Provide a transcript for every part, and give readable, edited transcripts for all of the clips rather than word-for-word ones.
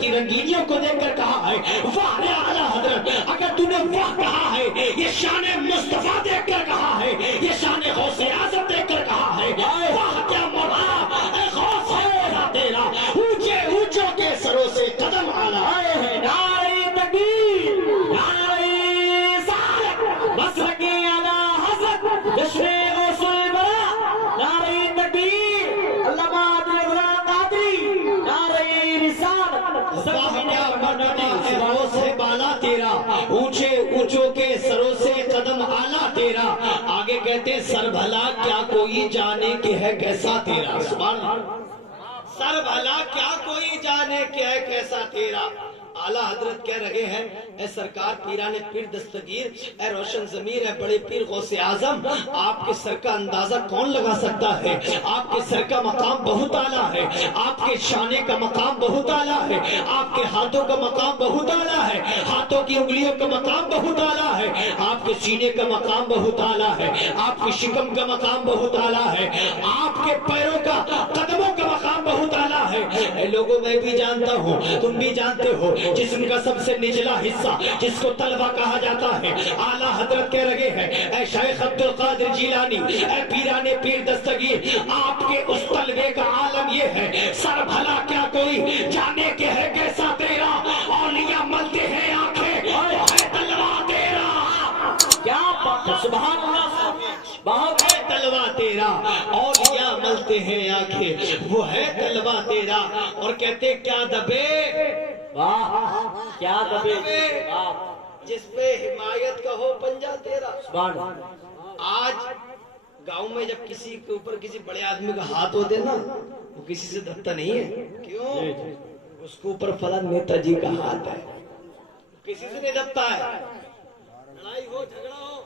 کی رنگینیوں کو دیکھ کر کہا ہے واہ رے اعلیٰ حضرت، اگر تو نے واہ کہا ہے، یہ شان مصطفیٰ دیکھ کر کہا ہے، یہ شان غوث اعظم دیکھ کر کہا ہے، واہ کیا مولا اے غوث ہے تیرا، اونچے اونچوں کے سروں سے قدم آنا ہے، نعرہ تکبیر، نعرہ رسالت، مسلک اعلیٰ حضرت جشن غوث البراء، نعرہ تکبیر، علامہ عبدالرضا قادری، نعرہ رسالت، واہ کیا مرتبہ ہے غوث بالا تیرا، اونچے اونچوں کے سروں سے قدم آلہ تیرا، آگے کہتے ہیں سر بھلا کیا کوئی جانے کہ ہے کیسا تیرا، سبحان اللہ، سر بھلا کیا کوئی جانے کہ ہے کیسا تیرا۔ اعلیٰ حضرت کہہ رہے ہیں اے سرکار پیران پیر دستگیر، اے روشن ضمیر، اے بڑے پیر غوث اعظم، آپ کے سر کا اندازہ کون لگا سکتا ہے؟ آپ کے سر کا مقام بہت اعلیٰ ہے، آپ کے شانے کا مقام بہت اعلیٰ ہے، آپ کے ہاتھوں کا مقام بہت اعلیٰ ہے، ہاتھوں کی انگلیوں کا مقام بہت اعلیٰ ہے، آپ کے سینے کا مقام بہت اعلیٰ ہے، آپ کی شکم کا مقام بہت اعلیٰ ہے، آپ کے پیروں کا قدموں کا مقام بہت اعلیٰ ہے۔ اے لوگوں میں بھی جانتا ہوں، تم بھی جانتے ہو، جسم کا سب سے نچلا حصہ جس کو تلوہ کہا جاتا ہے، اعلیٰ حضرت کہہ رہے ہیں اے شیخ عبدالقادر جیلانی، اے پیران پیر دستگیر، آپ کے اس تلوے کا عالم یہ ہے، سر بھلا کیا کوئی جانے کے ہے کیسا تیرا، اولیاء ملتے ہیں آنکھیں وہ ہے تلوہ تیرا، کیا بات ہے، سبحان اللہ، بہت ہے تلوہ تیرا، اولیاء ملتے ہیں آنکھیں وہ ہے تلوہ تیرا، اور کہتے کیا دبے، واہ کیا دبے، جس پہ حمایت کا ہو پنجہ تیرا، سبحان اللہ۔ آج گاؤں میں جب کسی کے اوپر کسی بڑے آدمی کا ہاتھ ہوتے نا، وہ کسی سے دبتا نہیں ہے، کیوں؟ اس کے اوپر فلاں نیتا جی کا ہاتھ ہے، کسی سے نہیں دبتا ہے، لڑائی ہو جھگڑا ہو،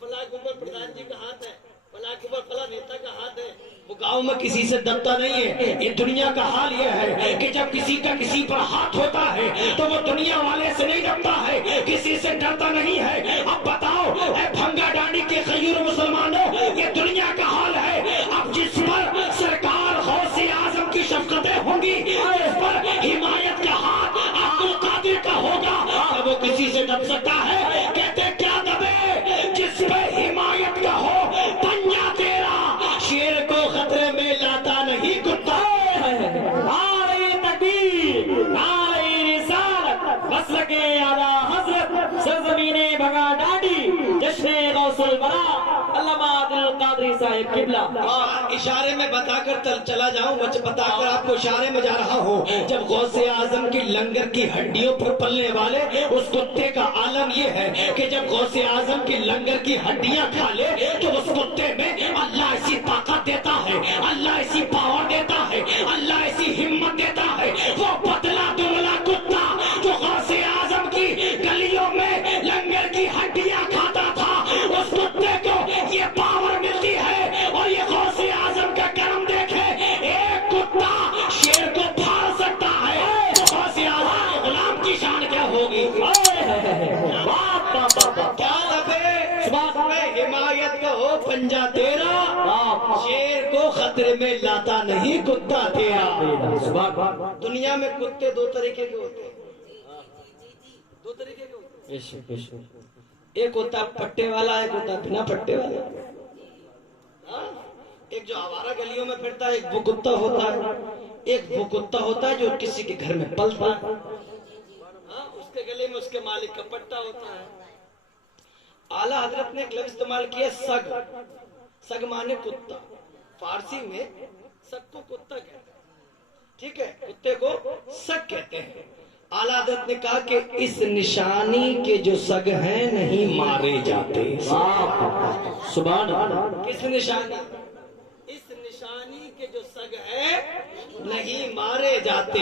فلاں کے اوپر پردھان جی کا ہاتھ ہے، فلاں کے اوپر فلاں نیتا کا ہاتھ ہے، وہ گاؤں میں کسی سے دبتا نہیں ہے۔ یہ دنیا کا حال یہ ہے کہ جب کسی کا کسی پر ہاتھ ہوتا ہے تو وہ دنیا والے سے نہیں ڈرتا ہے، کسی سے ڈرتا نہیں ہے۔ اب بتاؤ اے بھنگا ڈانڈی کے غیور مسلمانوں، یہ دنیا کا حال ہے، اب جس پر سرکار غوث اعظم کی شفقتیں ہوں گی، اس پر حمایت کا ہاتھ عبدالقادر کا ہوگا، اب وہ کسی سے دب سکتا ہے؟ کہتے کیا دبے، جس پہ حمایت کا ہو پنجہ تیرا، شیر کو خطرے میں لاتا نہیں کتا، نعرہ تکبیر، نعرہ رسالت، مسلک اعلیٰ حضرت، سرزمین بھنگا ڈانڈی، جشن غوث البراء، علامہ عبدالقادری صاحب قبلہ۔ اشارے میں بتا کر چلا جاؤں، بتا کر آپ کو اشارے میں جا رہا ہوں، جب غوث اعظم کی لنگر کی ہڈیوں پر پلنے والے اس کتے کا عالم یہ ہے کہ جب غوث اعظم کی لنگر کی ہڈیاں کھا لے تو اس کتے میں اللہ ایسی طاقت دیتا ہے، اللہ ایسی پاور دیتا ہے، اللہ ایسی ہمت دیتا ہے، وہ پتلا دبلا کتا جو غوث اعظم کی گلیوں میں لنگر کی ہڈیاں کھاتا تھا، اس کتے کو یہ پاور ملتی ہے، اور یہ غوث اعظم کا کرم دیکھے، ایک کتا شیر کو پھاڑ سکتا ہے، غوث اعظم کے غلام کی شان کیا ہوگی؟ کیا دبے حمایت کا ہو پنجہ تیرا، شیر کو خطرے میں لاتا نہیں کتا تیرا۔ دنیا میں کتے دو طریقے کے ہوتے ہیں، دو طریقے کے ہوتے ہیں، ایک ہوتا پٹے والا، ایک ہوتا بنا پٹے والا، ایک جو آوارہ گلیوں میں پھرتا ہے، ایک وہ کتا ہوتا ہے، ایک وہ کتا ہوتا ہے جو کسی کے گھر میں پلتا ہے، اس کے گلے میں اس کے مالک کا پٹا ہوتا ہے۔ اعلیٰ حضرت نے ایک لفظ استعمال کیا سگ، سگ مانے کتا، فارسی میں سگ کو کتا کہتے ہیں، ٹھیک ہے، کتے کو سگ کہتے ہیں۔ اعلیٰ حضرت نے کہا کہ اس نشانی کے جو سگ ہیں نہیں مارے جاتے، سبحان اللہ، کس نشانی؟ اس نشانی کے جو سگ ہیں نہیں مارے جاتے،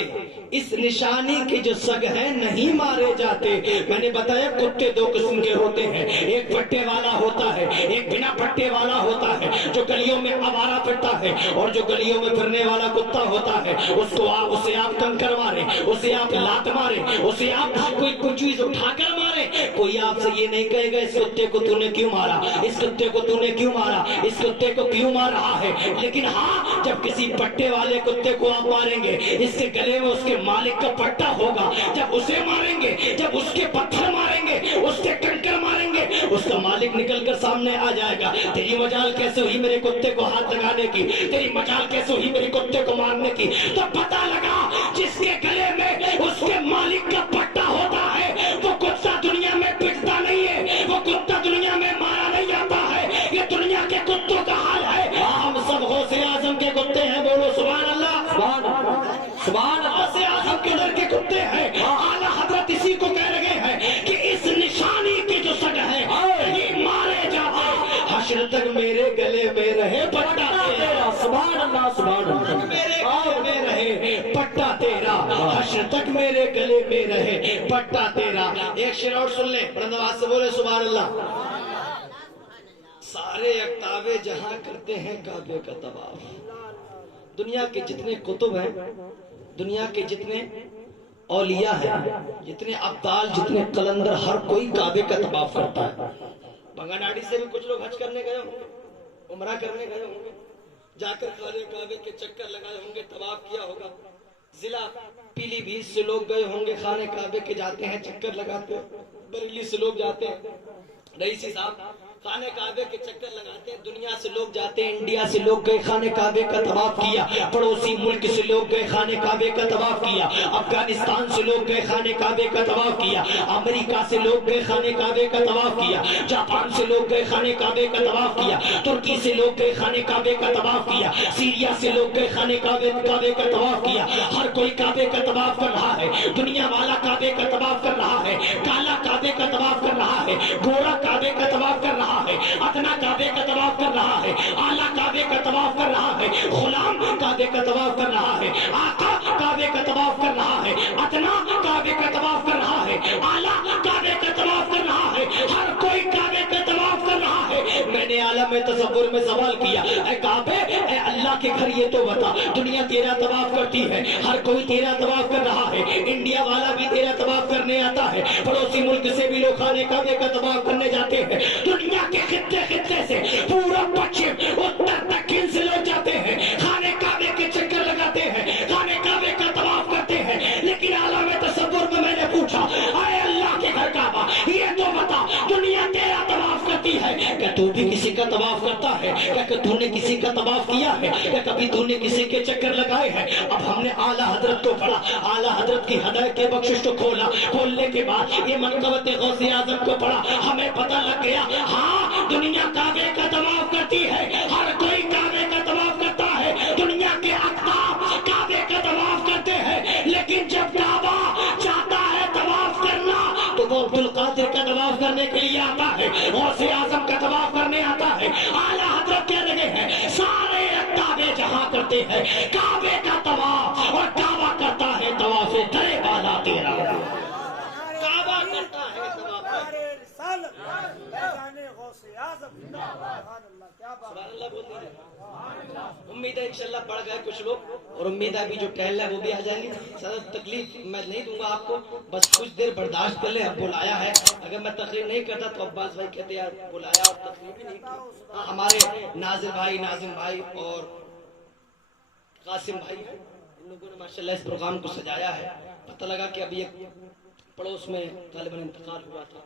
اس نشانی کے جو سگ ہیں نہیں مارے جاتے۔ میں نے بتایا کتے دو قسم کے ہوتے ہیں، ایک پٹے والا ہوتا ہے، ایک بنا پٹے والا ہوتا ہے، جو گلیوں میں آوارہ پھرتا ہے، اور جو گلیوں میں پھرنے والا کتا ہوتا ہے اسے آپ کنکر مارے، اسے آپ لات مارے، اسے آپ کوئی چیز اٹھا کر مارے، کوئی آپ سے یہ نہیں کہے گا اس کتے کو تو نے کیوں مارا، اس کتے کو تو نے کیوں مارا، اس کتے کو کیوں مار رہا ہے۔ لیکن ہاں جب کسی پٹے والے کتے کو آپ ماریں گے اس کے گلے میں اس کے مالک کا پٹا ہوگا. جب اسے ماریں گے, جب اس کے پتھر ماریں گے, اس کے کنکر ماریں گے, اس کا مالک نکل کر سامنے آ جائے گا. تیری مجال کیسے ہوئی میرے کتے کو ہاتھ لگانے کی, تیری مجال کیسے ہوئی میرے کتے کو مارنے کی؟ تو پتہ لگا جس کے گلے میں اس کے مالک کا پٹا ہوتا ہے وہ کتا دنیا میں پٹتا نہیں ہے, وہ کتا دنیا میں مارا نہیں جاتا ہے. یہ دنیا کے کتوں کا حال ہے. ہم سب غوث اعظم کے کتے ہیں, بولو سبحان اللہ. سبحان اللہ. غوث اعظم کے در کے کتے ہیں. اعلیٰ حضرت اسی کو کہہ رہے ہیں کہ اس نشانی کی جو سگ ہے نہیں مارے جاتے, حشر تک میرے گلے میں رہے پٹا تیرا. سبحان اللہ. سبحان اللہ. میرے گلے میں رہے پٹا تیرا, حشر تک میرے گلے میں رہے پٹا تیرا. ایک شعر اور سن لیں, بلند آواز سے بولے سبحان اللہ. سارے اکتابے جہاں کرتے ہیں کعبے کا طواف. دنیا کے جتنے کتب ہیں, دنیا کے جتنے اولیاء ہیں, جتنے ابدال, جتنے قلندر, ہر کوئی کعبے کا طواف کرتا ہے. بنگاناڑی سے بھی کچھ لوگ حج کرنے گئے ہوں گے, عمرہ کرنے گئے ہوں گے, جا کر خانے کعبے کے چکر لگائے ہوں گے, طواف کیا ہوگا. ضلع پیلی بھیت سے لوگ گئے ہوں گے, خانے کعبے کے جاتے ہیں, چکر لگاتے ہیں. بریلی سے لوگ جاتے ہیں, رئیسی صاحب خانے کعبے کے چکر لگاتے ہیں. دنیا سے لوگ جاتے ہیں, انڈیا سے لوگ گئے خانے کعبے کا طواف کیا, پڑوسی ملک سے لوگ گئے خانے کعبے کا طواف کیا, افغانستان سے لوگ گئے خانے کعبے کا طواف کیا, امریکہ سے لوگ گئے خانے کعبے کا طواف کیا, جاپان سے لوگ گئے خانے کعبے کا طواف کیا, ترکی سے لوگ گئے خانے کعبے کا طواف کیا, سیریا سے لوگ گئے خانے کعبے کا طواف کیا. ہر کوئی کعبے کا طواف کر رہا ہے. دنیا والا کعبے کا طواف کر رہا ہے, کالا کعبے کا طواف کر رہا ہے, گورا کعبے کا طواف کر رہا ہے, ادنا کعبے کا طواف کر رہا ہے, اعلیٰ کعبے کا طواف کر رہا ہے, غلام کعبے کا طواف کر رہا ہے, آقا کعبے کا طواف کر رہا ہے, ادنا کعبے کا طواف کر رہا ہے, اعلیٰ کعبے کا طواف کر رہا ہے. ہر کوئی کعبے کا طواف کر رہا ہے. میں نے عالم تصور میں سوال کیا, اے کعبے, اے اللہ کے گھر, یہ تو بتا دنیا تیرا طواف کرتی ہے, ہر کوئی تیرا طواف کر رہا ہے, انڈیا والا بھی تیرا طواف کرنے آتا ہے, پڑوسی ملک سے بھی لوگ خانے کعبے کا طواف کرنے جاتے ہیں. دنیا کے خطے خطے سے پورب پچھم اتر دکن سے لوگ جاتے ہیں, خانے کعبے کے چکر لگاتے ہیں, خانے کعبے کا طواف کرتے ہیں. لیکن عالم تصور میں نے پوچھا, اے اللہ کے گھر کعبہ, یہ تو بتا دنیا تیرا طواف کرتی ہے, کیا تو بھی کسی کا طواف کرتا ہے؟ کیا تو نے کسی کا طواف کیا ہے؟ کیا کبھی تو نے کسی کے چکر لگائے ہیں؟ اب ہم نے اعلیٰ حضرت کو پڑھا, اعلیٰ حضرت کی ہدایت کے بخشش کو کھولا, کھولنے کے بعد یہ منقبت غوث اعظم کو پڑھا, ہمیں پتہ لگ گیا, ہاں دنیا کعبے کا طواف کرتی ہے, ہر کوئی کعبے کا طواف کرتا ہے. دنیا کے اقطاب کعبے کا طواف کرتے ہیں, لیکن جب کعبہ چاہتا ہے طواف کرنا تو وہ عبد القادر کا طواف کرنے کے لیے آتا ہے, غوث اعظم کا طواف کرنے آتا ہے. اعلیٰ حضرت کہہ رہے ہیں سارے کعبے جہاں کرتے ہیں کعبے کا طواف, اور کعبہ کرتا ہے طواف درے والا تیرا. کعبہ کرتا ہے طواف. امید ہے انشاءاللہ پڑھ گئے کچھ لوگ, اور امید ہے ابھی جو ٹہل ہے وہ بھی آ جائیں گے. زیادہ تکلیف میں نہیں دوں گا آپ کو, بس کچھ دیر برداشت کر لیں. اب بلایا ہے, اگر میں تقریر نہیں کرتا تو عباس بھائی کہتے یار بلایا اور تقریر بھی نہیں کی. ہمارے ناظر بھائی, ناظم بھائی اور قاسم بھائی, ان لوگوں نے ماشاءاللہ اس پروگرام کو سجایا ہے. پتہ لگا کہ ابھی ایک پڑوس میں غالباً انتقال ہوا تھا,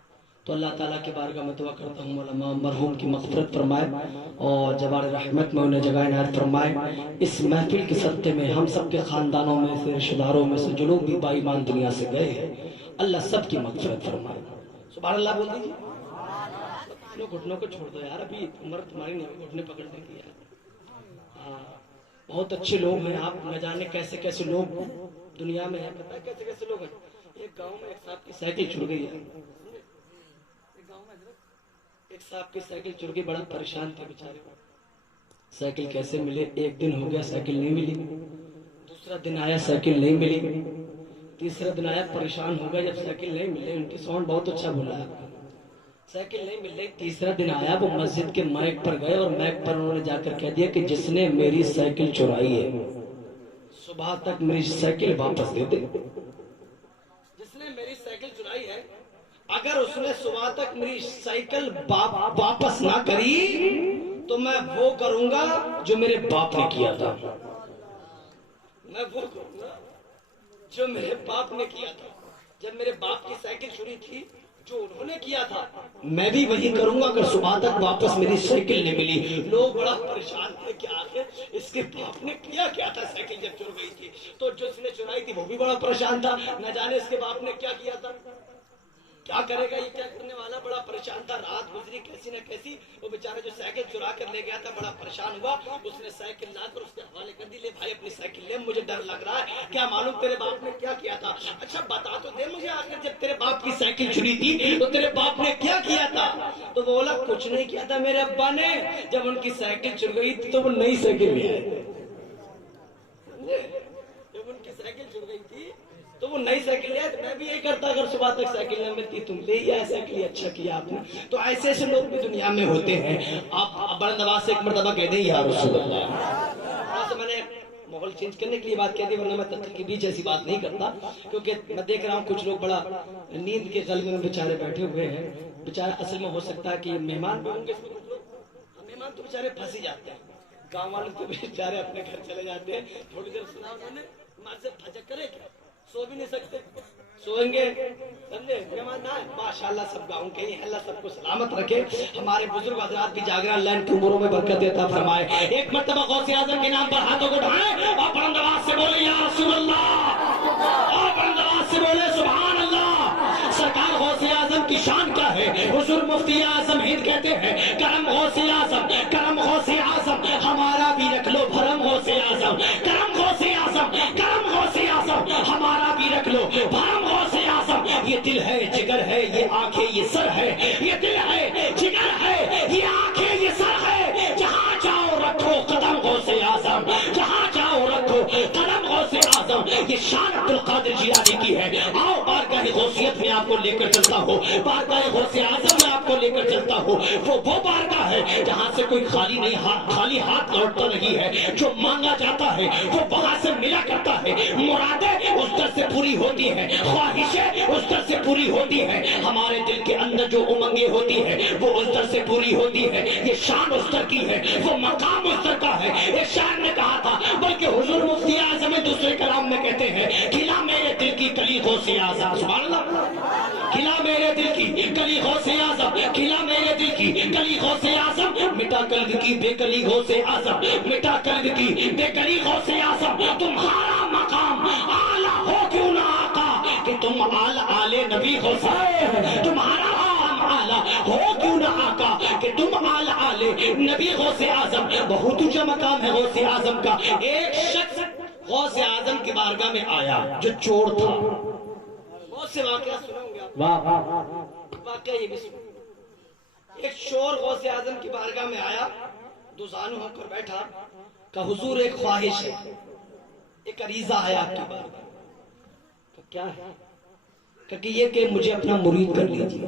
تو اللہ تعالیٰ کے بارگاہ میں دعا کرتا ہوں علماء مرحوم کی مغفرت فرمائے اور جوار رحمت میں انہیں جگہ عنایت فرمائے. اس محفل کے صدقے میں ہم سب کے خاندانوں میں سے, رشتہ داروں میں سے جو لوگ بھی با ایمان دنیا سے گئے ہیں, اللہ سب کی مغفرت فرمائے. سبحان اللہ بول دیجیے. گھٹنوں کو چھوڑ دو یار, ابھی عمر تمہاری نہیں گھٹنے پکڑنے کی یار. ہاں بہت اچھے لوگ ہیں آپ, نہ جانے کیسے کیسے لوگ دنیا میں ہیں. پتہ ہے کیسے کیسے لوگ ہیں. ایک گاؤں میں ایک صاحب کی سائیکل چھوڑ گئی ہے, ایک صاحب کی سائیکل چور گئی, بڑا پریشان تھے بیچارے. سائیکل کیسے ملے, ایک دن ہو گیا سائیکل نہیں ملی, دوسرا دن آیا سائیکل نہیں ملی, تیسرا دن آیا پریشان ہو گیا جب سائیکل نہیں ملے. ان کی ساؤنڈ بہت اچھا بولا ہے, سائیکل نہیں مل رہی. تیسرا دن آیا, وہ مسجد کے مائک پر گئے اور مائک پر انہوں نے جا کر کہہ دیا کہ جس نے میری سائیکل چرائی ہے صبح تک میری سائیکل واپس دے دے. جس نے میری سائیکل چرائی ہے, اگر اس نے صبح تک میری سائیکل واپس نہ کری تو میں وہ کروں گا جو میرے باپ نے کیا تھا. میں وہ کروں گا جو میرے باپ نے کیا تھا. جب میرے باپ کی سائیکل چوری تھی جو انہوں نے کیا تھا میں بھی وہی کروں گا اگر صبح تک واپس میری سائیکل نہیں ملی. لوگ بڑا پریشان تھے کہ آخر اس کے باپ نے کیا تھا سائیکل جب چور گئی تھی. تو جو اس نے چرائی تھی وہ بھی بڑا پریشان تھا, نہ جانے اس کے باپ نے کیا کیا تھا, کیا کرے گا یہ کیا کرنے والا, بڑا پریشان تھا. رات گزری کیسی نہ کیسی, وہ بیچارہ جو سائیکل چرا کر لے گیا تھا بڑا پریشان ہوا. اس نے سائیکل لا کر اس کے حوالے کر دی, لے بھائی اپنی سائیکل لے, مجھے ڈر لگ رہا ہے, کیا معلوم تیرے باپ نے کیا تھا. اچھا بتا تو دے مجھے, آخر جب تیرے باپ کی سائیکل چری تھی تو تیرے باپ نے کیا تھا. تو وہ بولا کچھ نہیں کیا تھا میرے ابا نے, جب ان کی سائیکل چر گئی تھی تو وہ نئی سائیکل لے آئے. جب ان کی سائیکل چر گئی تھی تو وہ نئی سائیکل لے آئے. تو میں بھی یہی کرتا اگر صبح تک سائیکل نہ ملتی, تم لے ہی آئے سائیکل, اچھا کیا آپ نے. تو ایسے ایسے لوگ بھی دنیا میں ہوتے ہیں. آپ بڑا نواز سے ایک مرتبہ کہہ دیں یا رسول اللہ. تھوڑا سا میں نے ماحول چینج کرنے کے لیے بات کہہ دی, ورنہ میں تقریر کے بیچ ایسی بات نہیں کرتا, کیونکہ میں دیکھ رہا ہوں کچھ لوگ بڑا نیند کے غلبے میں بیچارے بیٹھے ہوئے ہیں. بیچارے اصل میں ہو سکتا ہے کہ یہ مہمان بھی ہوں گے, مہمان تو بیچارے پھنس ہی جاتے ہیں. گاؤں والے تو بیچارے اپنے گھر چلے جاتے ہیں, تھوڑی دیر سنا انہوں نے ماں سے پھجک کرے کیا, سو بھی نہیں سکتے, سوئیں گے سمجھے مہمان نہ. ماشاء اللہ سب گاؤں کے ہیں, اللہ سب کو سلامت رکھے. ہمارے بزرگ حضرات بھی جاگرہ اللہ ان کی عمروں میں برکت عطا فرمائے. ایک مرتبہ غوث اعظم کے نام پر ہاتھوں کو اٹھائیں اور بلند آواز سے بولے یا رسول اللہ, اور بلند آواز سے بولے سبحان اللہ. سرکار غوث اعظم کی شان کیا ہے, حضور مفتی اعظم ہند کہتے ہیں کرم غوث اعظم, کرم غوث اعظم ہمارا بھی رکھ لو بھرم غوث اعظم, کرم غوث اعظم, کرم غوث اعظم ہمارا بھی رکھ لو بھرم غوث اعظم. یہ دل ہے جگر ہے یہ آنکھیں یہ سر ہے, یہ دل ہے جگر ہے یہ آنکھیں یہ سر ہے, جہاں جاؤ رکھو قدم غوث اعظم, جہاں جاؤ رکھو قدم غوث اعظم. یہ شان عبد القادر جیلانی کی ہے. آؤ بارگاہ غوثیت میں آپ کو لے کر چلتا ہوں, بارگاہ غوث اعظم میں آپ کو لے کر چلتا ہوں. وہ بارگاہ ہے جہاں سے کوئی خالی ہاتھ لوٹتا نہیں ہے, جو مانگا جاتا ہے وہ وہاں سے ملا کرتا ہے. مرادیں اس در سے پوری ہوتی ہے, خواہشیں اس در سے پوری ہوتی ہے, ہمارے دل کے اندر جو امنگیں ہوتی ہے وہ اس در سے پوری ہوتی ہے. یہ شان اس در کی ہے, وہ مقام اس در کا ہے. ایک شاعر نے کہا تھا, بلکہ حضور مفتی اعظم دوسرے کلام میں کہتے ہیں کھلا میرے دل کی کلی غوث اعظم, سبحان اللہ, کھلا میرے دل کی کلی غوث اعظم, کھلا میرے دل کی کلی غوث اعظم, مٹا قلب کی بے کلی غوث اعظم, مٹا قلب کی بے کلی غوث اعظم. تمہارا مقام اعلیٰ ہو کیوں نہ آقا کہ تم آل نبی غوث, تمہارا اعلیٰ ہو کیوں نہ آقا کہ تم آل نبی غوث اعظم. بہت اونچا مقام ہے غوث اعظم کا. ایک شخص غوث اعظم کی بارگاہ میں آیا جو چور تھا. بہت سے واقعات سنے ہوں گے آپ, واقعہ یہ بھی سنو. ایک چور غوث اعظم کی بارگاہ میں آیا, دو زانو ہو کر بیٹھا, کہ حضور ایک خواہش ہے, ایک عریضہ ہے آپ کی بارگاہ. کیا ہے؟ کہ یہ کہ مجھے اپنا مرید کر لیجیے.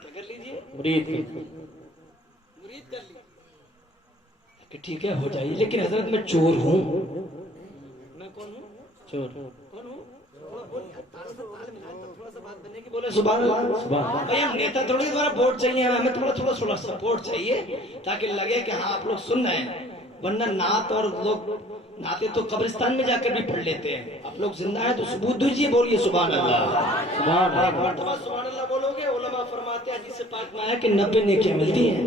کیا کر لیجیے؟ مرید کر لیجیے. کہ ٹھیک ہے ہو جائیے, لیکن حضرت میں چور ہوں. میں کون ہوں؟ چور. کون ہوں؟ سبحان اللہ. بھائی ہم نیتا تھوڑی تھوڑا ووٹ چاہیے, ہمیں تھوڑا سپورٹ چاہیے تاکہ لگے کہ ہاں آپ لوگ سن رہے ہیں. ورنہ نعت اور لوگ نعتیں تو قبرستان میں جا کر بھی پڑھ لیتے ہیں. آپ لوگ زندہ ہیں تو ثبوت دیجیے, بولیے سبحان اللہ. مرتبہ سبحان اللہ بولو گے, علماء فرماتے ہیں حدیث پاک میں ہے کہ 90 نیکیاں ملتی ہیں.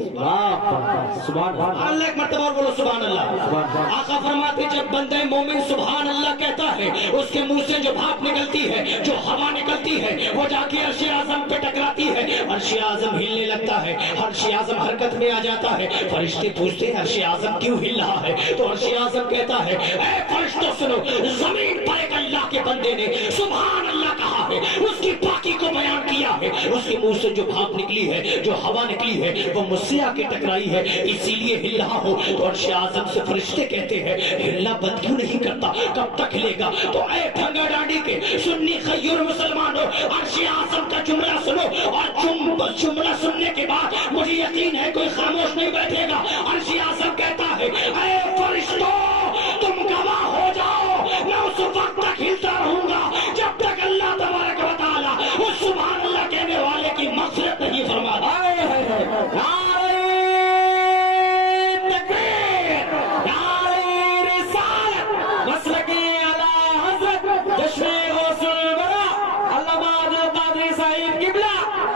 سبحان اللہ. ایک مرتبہ اور بولو سبحان اللہ. آقا فرماتے جب بندہ مومن سبحان اللہ کہتا ہے, اس کے منہ سے جو بھاپ نکلتی ہے, جو ہوا نکلتی ہے, وہ جا کے عرش اعظم پہ ٹکراتی ہے. عرش اعظم ہلنے لگتا ہے, عرش اعظم حرکت میں آ جاتا ہے. فرشتے پوچھتے ہیں عرش اعظم کیوں ہل رہا ہے, تو عرش اعظم کہتا ہے اے فرشتوں سنو, زمین پر ایک اللہ کے بندے نے سبحان اللہ کہا ہے, اس کی پاکی کو بیان کیا ہے. اس کے منہ سے جو بھاپ نکلی ہے, جو ہوا نکلی ہے, وہ مجھ سے آ کے ٹکرائی ہے, اسی لیے ہل رہا ہو. تو عرش اعظم سے فرشتے کہتے ہیں ہلنا بند کیوں نہیں کرتا, کب تک ہلے گا. تو اے بھنگا ڈانڈی کے سنی خیر مسلمانوں, عرش اعظم کا جملہ سنو, اور جملہ سننے کے بعد مجھے یقین ہے کوئی خاموش نہیں بیٹھے گا. عرش اعظم کہتا ہے اے فرشتوں تم گواہ ہو جاؤ, میں اس وقت تک ہلتا رہوں گا جب تک اللہ تبارک و تعالی اس سبحان اللہ کہنے والے کی مغفرت نہیں فرماتا. تکبیر, نعرہ رسالت, مسلک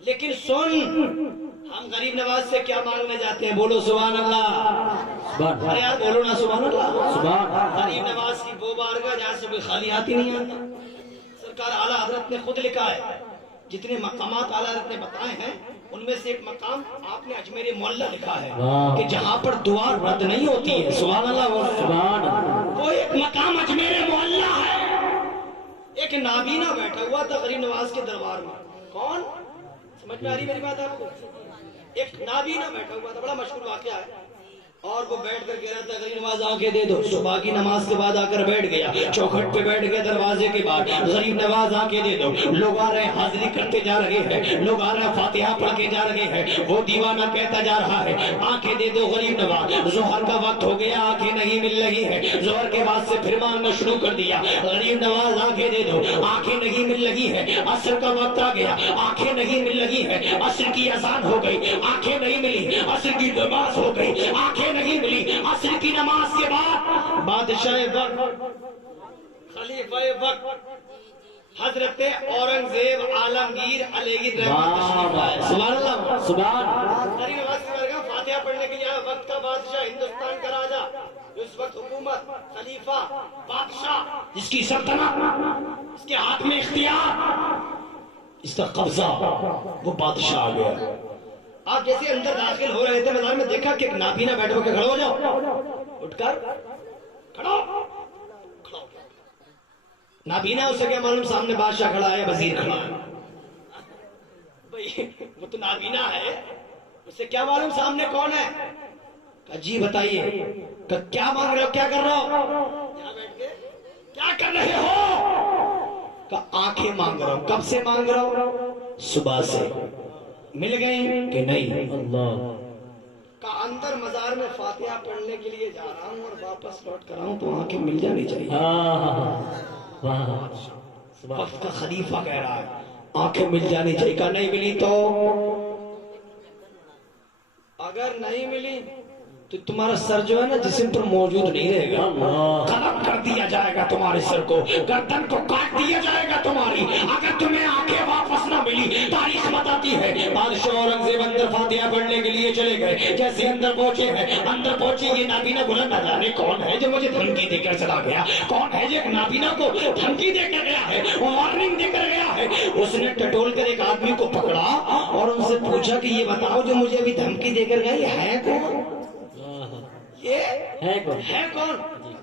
لیکن سن، ہم غریب نواز سے کیا مانگنے جاتے ہیں؟ بولو سبحان اللہ، ارے یار بولو نا سبحان اللہ۔ غریب نواز کی وہ بارگاہ جہاں سے کوئی خالی ہاتھ ہی نہیں آتا۔ سرکار اعلیٰ حضرت نے خود لکھا ہے، جتنے مقامات اعلیٰ حضرت نے بتائے ہیں ان میں سے ایک مقام آپ نے اجمیر معلیٰ لکھا ہے کہ جہاں پر دعا رد نہیں ہوتی ہے، سبحان اللہ، وہ ایک مقام اجمیر معلیٰ ہے۔ ایک نابینا بیٹھا ہوا تھا غریب نواز کے دربار میں، کون؟ سمجھ میں آ رہی میری بات آپ کو؟ ایک نابینا بیٹھا ہوا تھا، بڑا مشہور واقعہ ہے، اور وہ بیٹھ کر کہہ رہا تھا غریب نواز آنکھیں دے دو۔ صبح کی نماز کے بعد آ کر بیٹھ گیا، چوکھٹ پہ بیٹھ گیا دروازے کے بعد، غریب نواز آنکھیں دے دو۔ لوگ آ رہے ہیں، حاضری کرتے جا رہے ہیں، لوگ آ رہے ہیں، فاتحہ پڑھ کے جا رہے ہیں، وہ دیوانہ کہتا جا رہا ہے آنکھیں دے دو غریب نواز۔ ظہر کا وقت ہو گیا، آنکھیں نہیں مل رہی ہیں، ظہر کے بعد سے پھر مانگنا شروع کر دیا، غریب نواز آنکھیں دے دو، آنکھیں نہیں مل رہی ہے۔ عصر کا وقت آ گیا، آنکھیں نہیں مل رہی ہے، عصر کی اذان ہو گئی، آنکھیں نہیں ملی، عصر کی نماز ہو گئی، آنکھیں نہیں ملی۔ عصر کی نماز کے بعد بادشاہ وقت، خلیفہ وقت حضرت اورنگزیب عالمگیر علیہ الرحمت تشریف لائے، سبحان اللہ، سبحان غریب نواز کی بارگاہ فاتحہ پڑھنے کے لیے وقت کا بادشاہ، ہندوستان کا راجا، جو اس وقت حکومت، خلیفہ، بادشاہ، جس کی سلطنت، اس کے ہاتھ میں اختیار، اس کا قبضہ، وہ بادشاہ آ گیا۔ آپ جیسے اندر داخل ہو رہے تھے میدان میں، دیکھا کہ ایک نابینا بیٹھا ہو کے کھڑا ہو جاؤ، اٹھ کر کھڑا ہو۔ نابینا اسے کیا معلوم سامنے بادشاہ کھڑا ہے، وزیر کھڑا ہے، بھئی وہ تو نابینا ہے، اسے کیا معلوم سامنے کون ہے؟ کہا جی بتائیے، کہا کیا مانگ رہے ہو، کیا کر رہے ہو؟ یہاں بیٹھ کے کیا کر رہے ہو؟ کہا آنکھیں مانگ رہا ہوں۔ کب سے مانگ رہا ہوں؟ صبح سے۔ مل گئی کہ نہیں؟ اللہ کا اندر مزار میں فاتحہ پڑھنے کے لیے جا رہا ہوں اور واپس لوٹ کر آؤں تو آنکھیں مل جانی چاہیے۔ وقت کا خلیفہ کہہ رہا ہے آنکھیں مل جانی چاہیے، کہ نہیں ملی تو اگر نہیں ملی تو تمہارا سر جو ہے نا جسم پر موجود نہیں رہے گا، قلم کر دیا جائے گا تمہارے سر کو، گردن کو کاٹ دیا جائے گا تمہاری، اگر تمہیں آنکھیں واپس نہ ملی۔ تاریخ بتاتی ہے بادشاہ اورنگزیب اندر فاتحہ پڑھنے کے لیے چلے گئے، جیسے اندر پہنچے ہیں، اندر پہنچے یہ نابینا بلند نہ جانے کون ہے جو مجھے دھمکی دے کر چلا گیا، کون ہے جو نابینا کو دھمکی دے کر گیا ہے، وارننگ دے کر گیا ہے۔ اس نے ٹٹول کر ایک آدمی کو پکڑا اور ان سے پوچھا کہ یہ بتاؤ جو مجھے ابھی دھمکی دے کر گیا یہ ہے کون؟ یہ ہے کون؟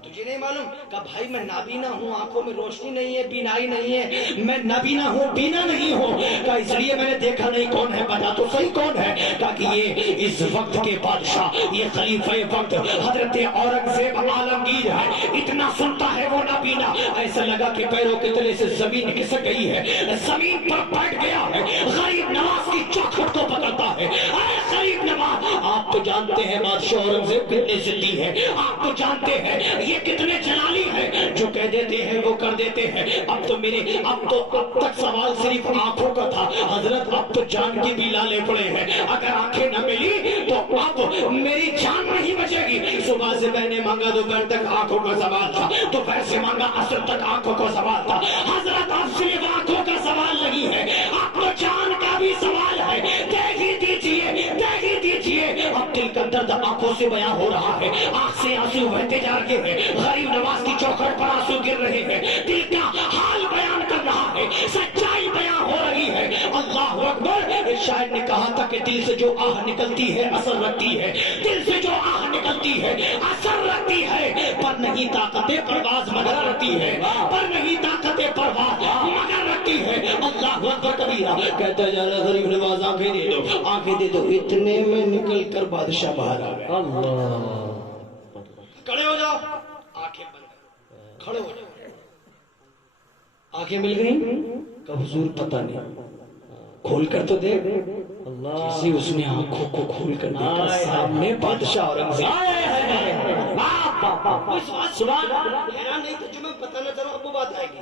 تجھے نہیں معلوم؟ کہا بھائی میں نابینا ہوں، آنکھوں میں روشنی نہیں ہے، بینائی نہیں ہے، میں نابینا ہوں، بینا نہیں ہوں، کہا اس لیے میں نے دیکھا نہیں، کون ہے بتا تو صحیح کون ہے؟ کہا کہ یہ اس وقت کے بادشاہ، یہ خلیفہ وقت حضرت اورنگزیب عالمگیر ہے۔ اتنا سنتا ہے وہ نابینا، ایسا لگا کہ پیروں کے تلے سے زمین کھسک گئی ہے، زمین پر بیٹھ گیا ہے، غریب نواز کی چوکھٹ کو پکڑتا ہے۔ اے غریب نواز، آپ تو جانتے ہیں بادشاہ اورنگزیب کتنے ضدی ہے، آپ تو جانتے ہیں یہ کتنے جلالی ہے، جو کہہ دیتے ہیں وہ کر دیتے ہیں۔ اب تک سوال صرف آنکھوں کا تھا حضرت، اب تو جان کی بھی لالے پڑے ہیں، اگر آنکھیں نہ ملی تو اب میری جان نہیں بچے گی۔ صبح سے میں نے مانگا دوپہر تک آنکھوں کا سوال تھا، تو ویسے مانگا عصر تک آنکھوں کا سوال تھا، حضرت اب صرف آنکھوں کا سوال نہیں ہے، اب تو جان کا بھی سوال ہے، دیکھ ہی دیجئے۔ اب دل کا درد آنکھوں سے بیان ہو رہا ہے، آنکھ سے آنسو بہتے جا رہے ہیں، غریب نواز کی چوکھٹ پر آنسو گر رہے ہیں، دل کا حال بیان کر رہا ہے، سچائی بیان ہو رہی ہے۔ اللہ اکبر۔ ایک شاعر نے کہا تھا کہ دل سے جو آہ نکلتی ہے اثر رکھتی ہے، دل سے جو آہ نکلتی ہے اثر رکھتی ہے، پر نہیں طاقت پرواز مگر رکھتی ہے، پر نہیں طاقت پرواز مگر رکھتی ہے۔ اللہ اکبر کبیرہ۔ کہتا جا رہا غریب نواز آنکھیں دے دو، آنکھیں دے دو، اتنے میں نکل کر بادشاہ باہر آ گیا۔ کھڑے ہو جاؤ، آنکھیں بند، کھڑے ہو جاؤ۔ آنکھیں مل گئی؟ کہ حضور پتہ نہیں، کھول کر تو دیکھ۔ جیسے اس نے آنکھوں کو کھول کر دیکھا، سامنے بادشاہ اورنگزیب۔ حیران نہیں تھا جو میں پتہ نہ چلا، اب وہ بات آئے گی،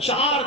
4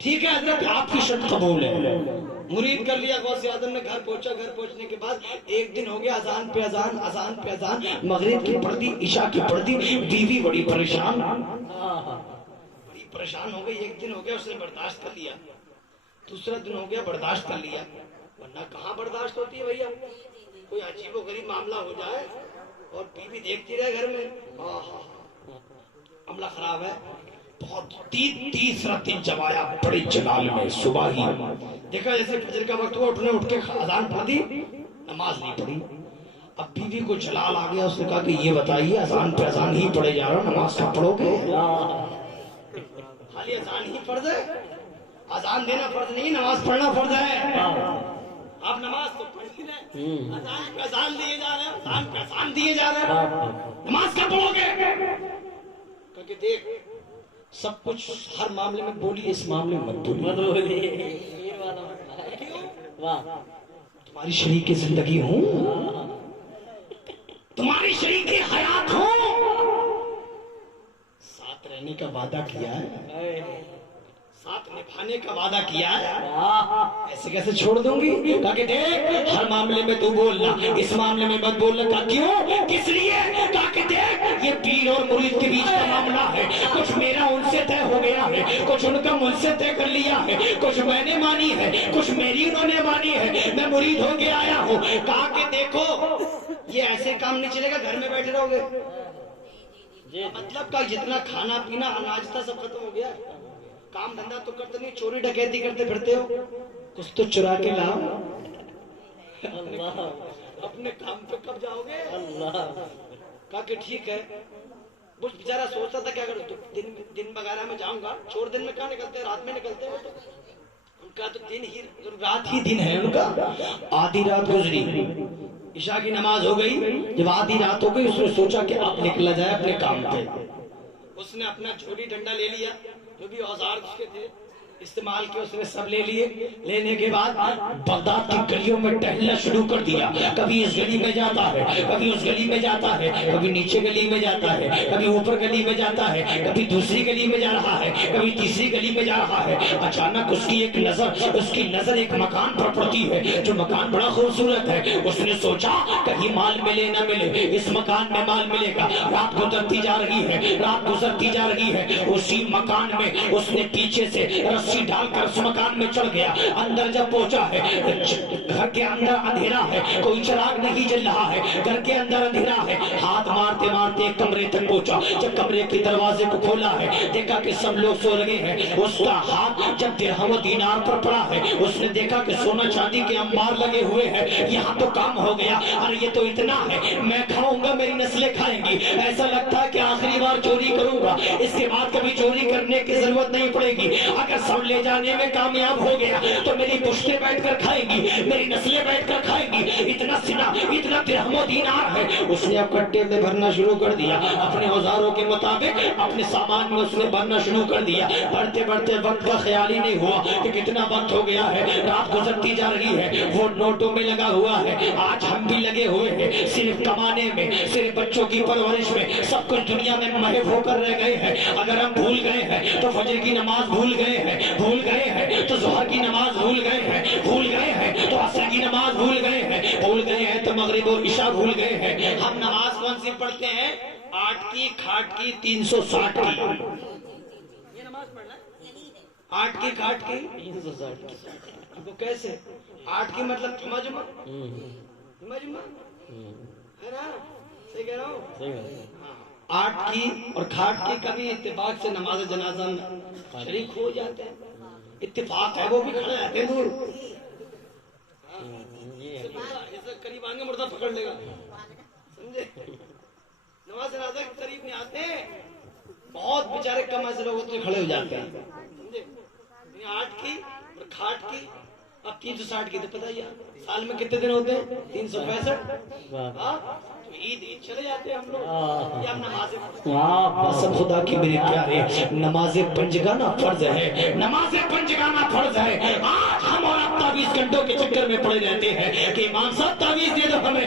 ٹھیک ہے حضرت آپ کی شرط قبول ہے. مرید کر لیا غوث اعظم نے. گھر پہنچا. گھر پہنچنے کے بعد ایک دن ہو گیا اذان پہ اذان اذان پہ اذان. مغرب کی پڑھ دی, عشاء کی پڑھ دی. بیوی بڑی پریشان ہو گئی. ایک دن ہو گیا اس نے برداشت کر لیا. دوسرا دن ہو گیا برداشت کر لیا. ورنہ کہاں برداشت ہوتی ہے بھیا. کوئی عجیب و غریب معاملہ ہو جائے اور بیوی دیکھتی رہے گھر میں. عملہ خراب ہے. بہت تیسرا دن جب آیا بڑے جلال میں صبح ہی دیکھا جیسے فجر کا وقت ہوا, اٹھ کے اذان پڑھ دی, نماز نہیں پڑھی. اب بیوی کو جلال آ گیا. اس نے کہا کہ یہ بتائیے اذان پہ اذان ہی پڑھے جا رہا ہوں, نماز کا پڑھو گے؟ خالی اذان ہی فرض ہے. اذان دینا فرض نہیں, نماز پڑھنا فرض ہے. آپ نماز تو پڑھ ہی رہے, اذان پہ اذان دیے جا رہے ہیں, اذان پہ اذان دیے جا رہے ہیں, نماز کیا پڑھو گے؟ کہ دیکھ سب کچھ ہر معاملے میں بولی, اس معاملے میں مت بولی. تمہاری شریک زندگی ہوں, تمہاری شریک حیات ہوں, ساتھ رہنے کا وعدہ کیا ہے, ساتھ نبھانے کا وعدہ کیا ہے, ایسے کیسے چھوڑ دوں گی؟ کہا کہ دیکھ ہر معاملے میں تو بولنا, اس معاملے میں مت بولنا. کہا کیوں, کس لیے؟ کہا کہ دیکھ یہ پیر اور مرید کے بیچ کا معاملہ ہے. کچھ میرا ان سے طے ہو گیا ہے, کچھ ان کا مجھ سے طے کر لیا ہے, کچھ میں نے مانی ہے, کچھ میری انہوں نے مانی ہے. میں مرید ہو کے آیا ہوں. کہا کہ دیکھو یہ ایسے کام نہیں چلے گا, گھر میں بیٹھے رہو گے. مطلب کا جتنا کھانا پینا اناج تھا سب ختم ہو گیا. کام دھندا تو کرتے نہیں, چوری ڈکیتی کرتے پھرتے ہو, کچھ تو چرا کے لاؤ. اپنے کام پہ کب جاؤ گے؟ کہا کہ ٹھیک ہے. وہ بیچارہ سوچتا تھا کہ اگر دن وغیرہ میں جاؤں گا, چور دن میں کہاں نکلتے, رات میں نکلتے. وہ تو ان کا تو رات ہی دن ہے ان کا. آدھی رات گزری, عشاء کی نماز ہو گئی. جب آدھی رات ہو گئی اس نے سوچا کہ اب نکلا جائے اپنے کام پہ. اس نے اپنا جھولی ڈنڈا لے لیا, جو بھی اوزار اس کے تھے استعمال کے اس نے سب لے لیے. لینے کے بعد بغداد کی گلیوں میں ٹہلنا شروع کر دیا. کبھی اس گلی میں جاتا ہے, کبھی اس گلی میں جاتا ہے, کبھی نیچے گلی میں جاتا ہے, کبھی اوپر گلی میں جاتا ہے, کبھی دوسری گلی میں جا رہا ہے, کبھی تیسری گلی میں جا رہا ہے. اچانک اس کی نظر ایک مکان پر پڑتی ہے, جو مکان بڑا خوبصورت ہے. اس نے سوچا کہیں مال ملے نہ ملے, اس مکان میں مال ملے گا. رات گزرتی جا رہی ہے, اسی مکان میں اس نے پیچھے سے رسی ڈال کر اس مکان میں چڑھ گیا. اندر جب پہنچا ہے, گھر کے اندر اندھیرا ہے, کوئی چراغ نہیں جل رہا ہے, گھر کے اندر اندھیرا ہے. ہاتھ مارتے مارتے ایک کمرے تک پہنچا. جب کمرے کے دروازے کو کھولا ہے, دیکھا کہ سب لوگ سو رہے ہیں. اس کا ہاتھ جب درہم و دینار پر پڑا ہے, اس نے دیکھا کہ سونا چاندی کے انبار لگے ہوئے ہیں. یہاں تو کام ہو گیا. اور یہ تو اتنا ہے, میں کھاؤں گا میری نسلیں کھائیں گی. ایسا لگتا ہے کہ آخری بار چوری کروں گا, اس کے بعد کبھی چوری کرنے کی ضرورت نہیں پڑے گی. اگر سب لے جانے میں کامیاب ہو گیا تو میری پشتیں بیٹھ کر کھائیں گی, میری نسلیں بیٹھ کر کھائیں گی. اتنا سنا, اتنا درہم و دینار ہے. اس نے اب کٹے میں بھرنا شروع کر دیا. اپنے اوزاروں کے مطابق اپنے سامان میں اس نے بھرنا شروع کر دیا. بڑھتے بڑھتے وقت کا خیال ہی نہیں ہوا کہ کتنا وقت ہو گیا ہے. رات گزرتی جا رہی ہے, وہ نوٹوں میں لگا ہوا ہے. آج ہم بھی لگے ہوئے ہیں صرف کمانے میں, صرف بچوں کی پرورش میں. سب کچھ دنیا میں محو ہو کر رہ گئے ہیں. اگر ہم بھول گئے ہیں تو فجر کی نماز بھول گئے ہیں, بھول گئے ہیں تو ظہر کی نماز بھول گئے ہیں, بھول گئے ہیں تو عصر کی نماز بھول گئے ہیں, بھول گئے ہیں تو مغرب اور عشاء بھول گئے ہیں. ہم نماز کون سی پڑھتے ہیں؟ 8 کی, کھاٹ کی, 360 کی. یہ نماز پڑھنا 8 کی, کھاٹ کی, 360 کی. وہ کیسے 8 کی مطلب جمعہ جمعہ ہے نا, صحیح کہہ رہا ہوں. 8 کی اور کھاٹ کی کبھی اتفاق سے نماز جنازہ میں شریک ہو جاتے ہیں. اتفاق ہے, وہ بھی کھڑے رہتے ہیں دور. قریب آئیں گے مردہ پکڑ لے گا, سمجھے. نماز جنازہ کے قریب نہیں آتے, بہت بیچارے کم ایسے لوگ ہوتے ہیں کھڑے ہو جاتے ہیں, سمجھے. 8 کی اور کھاٹ کی, اب 360 کی. تو پتہ ہی سال میں کتنے دن ہوتے ہیں؟ 365. عید چلے جاتے ہیں ہم لوگ. یا نماز خدا کی میرے پیارے, نماز پنجگانہ فرض ہے, نماز پنجگانہ فرض ہے. آج ہم اور آپ 23 گھنٹوں کے چکر میں پڑے رہتے ہیں کہ امام صاحب تعویذ دے دو ہمیں,